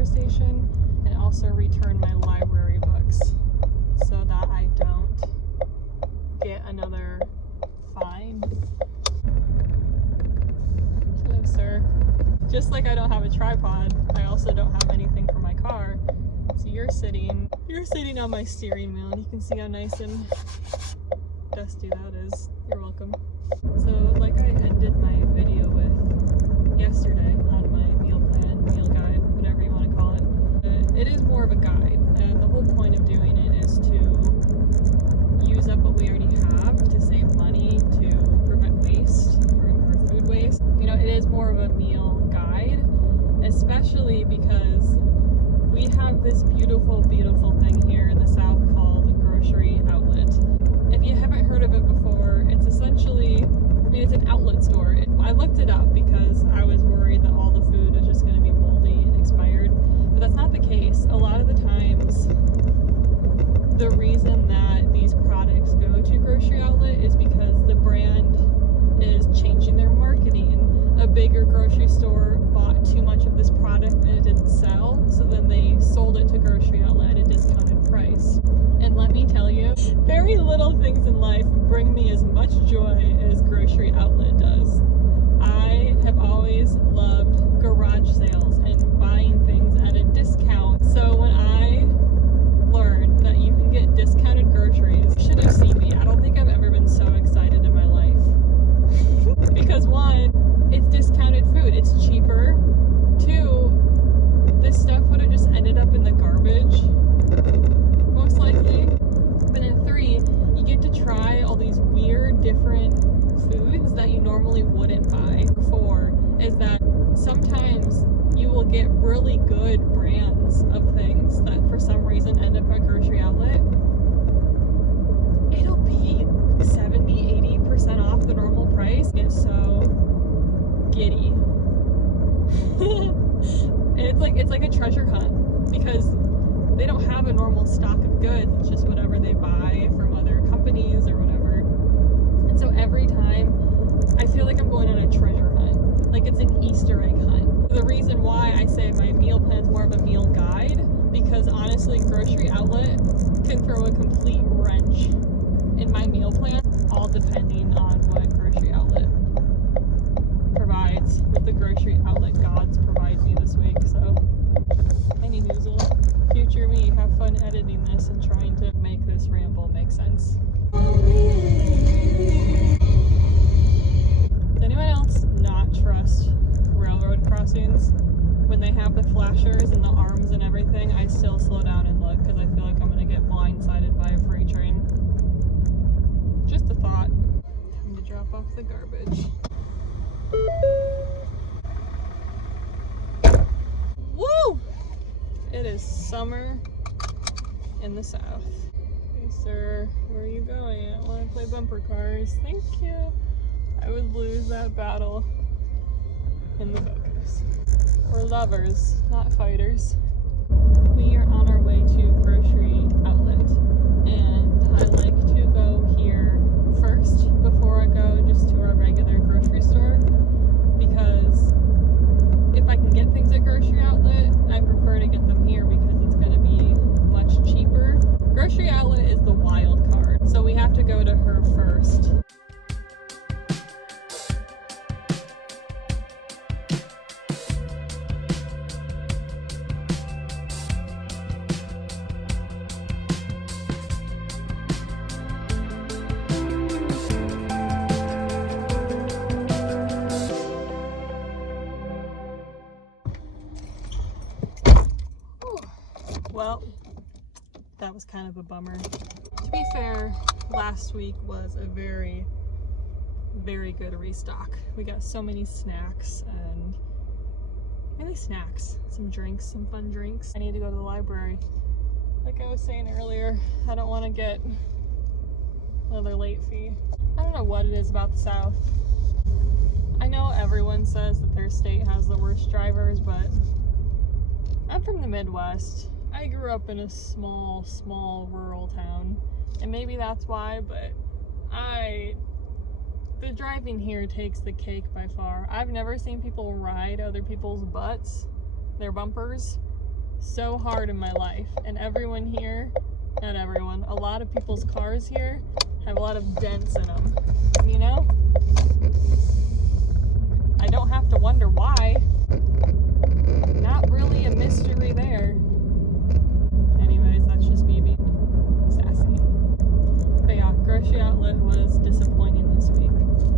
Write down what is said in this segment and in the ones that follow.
transfer station and also return my library books so that I don't get another fine. Hello, sir. Just like I don't have a tripod, I also don't have anything for my car. So you're sitting on my steering wheel, and you can see how nice and dusty that is. You're welcome. So like I ended my video with yesterday on my meal plan, meal guide, whatever you want to call it. It is more of a guide, and the whole point of doing it is to use up what we already have to save money, to prevent waste or food waste. You know, it is more of a meal guide, especially because we have this beautiful, beautiful thing here in the South called a grocery outlet. If you haven't heard of it before, it's essentially, it's an outlet store. I looked it up because I was worried that all the food was just going to be moldy and expired, but that's not the case. A lot of the times, the reason that these products go to grocery outlet is because the brand is changing their marketing. A bigger grocery store bought too much of this product and it didn't sell, so then they sold it to grocery outlet at a discounted price. And let me tell you, very little things in life bring me as much joy as grocery outlet does. I have always loved garage sales and buying things at a discount. So when I learned that you can get discounted groceries, you should have seen me. I don't think I've ever been so excited in my life. Because one, it's discounted food, it's cheaper. Two, this stuff would have just ended up in the garbage, most likely. But then three, you get to try all these weird, different foods that you normally wouldn't buy. Four is that sometimes you will get really good brands of things that for some reason end up at grocery outlet. It'll be 70-80% off the normal price. It's so giddy. It's like a treasure hunt because they don't have a normal stock of goods. It's just whatever they buy from other companies or whatever. And so every time I feel like I'm going on a treasure hunt, like it's an Easter egg hunt. The reason why I say my meal plan is more of a meal guide, because honestly, grocery outlet can throw a complete wrench in my meal plan, all depending on what grocery outlet provides, what the grocery outlet gods provide me this week. So any noozle, future me, have fun editing this and trying to make this ramble make sense. Does anyone else not trust railroad crossings? When they have the flashers and the arms and everything, I still slow down and look because I feel like I'm going to get blindsided by a freight train. Just a thought. Time to drop off the garbage. Woo! It is summer in the South. Hey sir, where are you going? I want to play bumper cars. Thank you. I would lose that battle in the focus. We're lovers, not fighters. We are on our way to grocery outlet, and I like to go here first before I go just to our regular grocery store, because if I can get things at grocery outlet, I prefer to get them here because it's going to be much cheaper. Grocery outlet is the wild card, so we have to go to her first. Well, that was kind of a bummer. To be fair, last week was a very, very good restock. We got so many snacks and really snacks, some drinks, some fun drinks. I need to go to the library. Like I was saying earlier, I don't want to get another late fee. I don't know what it is about the South. I know everyone says that their state has the worst drivers, but I'm from the Midwest. I grew up in a small rural town, and maybe that's why, but the driving here takes the cake by far. I've never seen people ride other people's butts, their bumpers, so hard in my life, and everyone here, not everyone, a lot of people's cars here have a lot of dents in them, you know? I don't have to wonder why. Not really a mystery there. Anyways, that's just me being sassy. But yeah, grocery outlet was disappointing this week.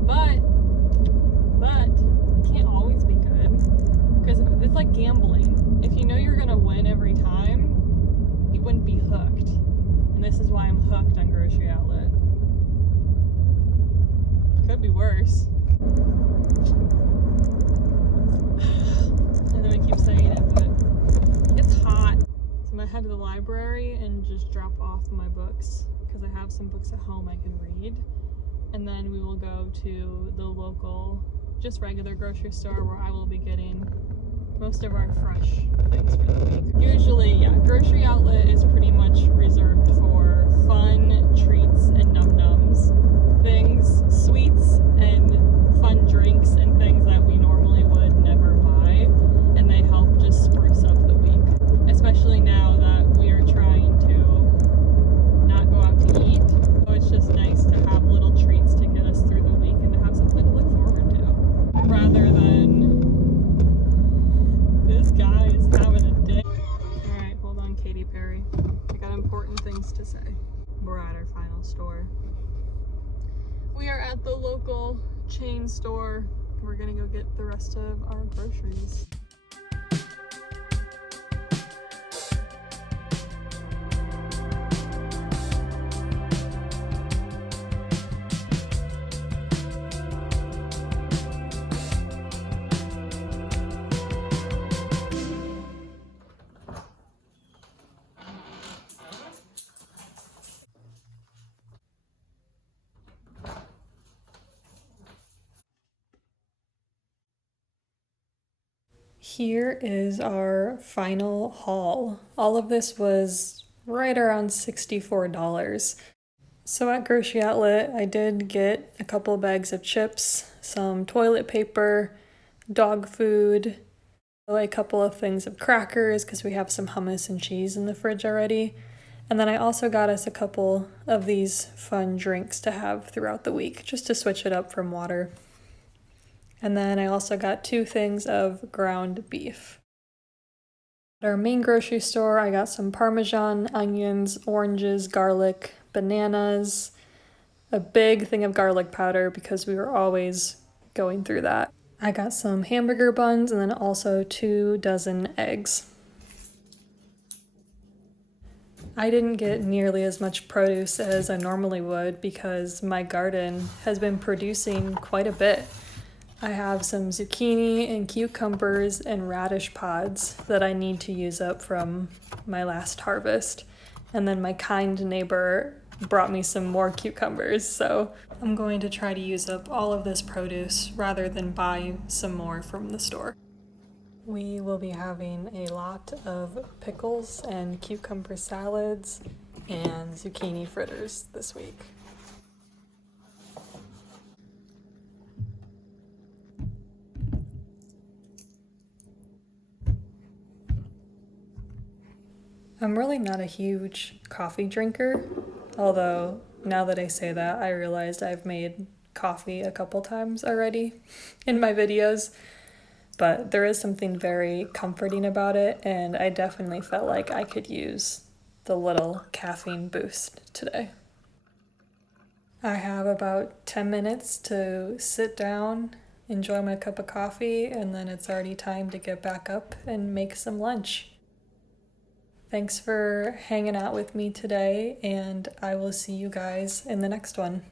But it can't always be good, because it's like gambling. If you know you're gonna win every time, you wouldn't be hooked. And this is why I'm hooked on grocery outlet. Could be worse. I know I keep saying it, but it's hot. So I'm gonna head to the library and just drop off my books, because I have some books at home I can read. And then we will go to the local, just regular grocery store, where I will be getting most of our fresh things for the week. Usually, yeah, grocery outlet is pretty much reserved for fun treats and num-nums. Things, sweets, and fun drinks and things that we normally would never buy. And they help just spruce up the week. Especially now that we are trying to not go out to eat. So it's just nice to have little treats to get us through the week and to have something to look forward to. Rather than this guy is having a day. Alright, hold on, Katy Perry. I got important things to say. We're at our final store. We are at the local chain store. We're gonna go get the rest of our groceries. Here is our final haul. All of this was right around $64. So at Grocery Outlet, I did get a couple bags of chips, some toilet paper, dog food, a couple of things of crackers because we have some hummus and cheese in the fridge already. And then I also got us a couple of these fun drinks to have throughout the week, just to switch it up from water. And then I also got 2 things of ground beef. At our main grocery store, I got some Parmesan, onions, oranges, garlic, bananas, a big thing of garlic powder because we were always going through that. I got some hamburger buns and then also 2 dozen eggs. I didn't get nearly as much produce as I normally would because my garden has been producing quite a bit. I have some zucchini and cucumbers and radish pods that I need to use up from my last harvest. And then my kind neighbor brought me some more cucumbers, so I'm going to try to use up all of this produce rather than buy some more from the store. We will be having a lot of pickles and cucumber salads and zucchini fritters this week. I'm really not a huge coffee drinker, although now that I say that, I realized I've made coffee a couple times already in my videos, but there is something very comforting about it, and I definitely felt like I could use the little caffeine boost today. I have about 10 minutes to sit down, enjoy my cup of coffee, and then it's already time to get back up and make some lunch. Thanks for hanging out with me today, and I will see you guys in the next one.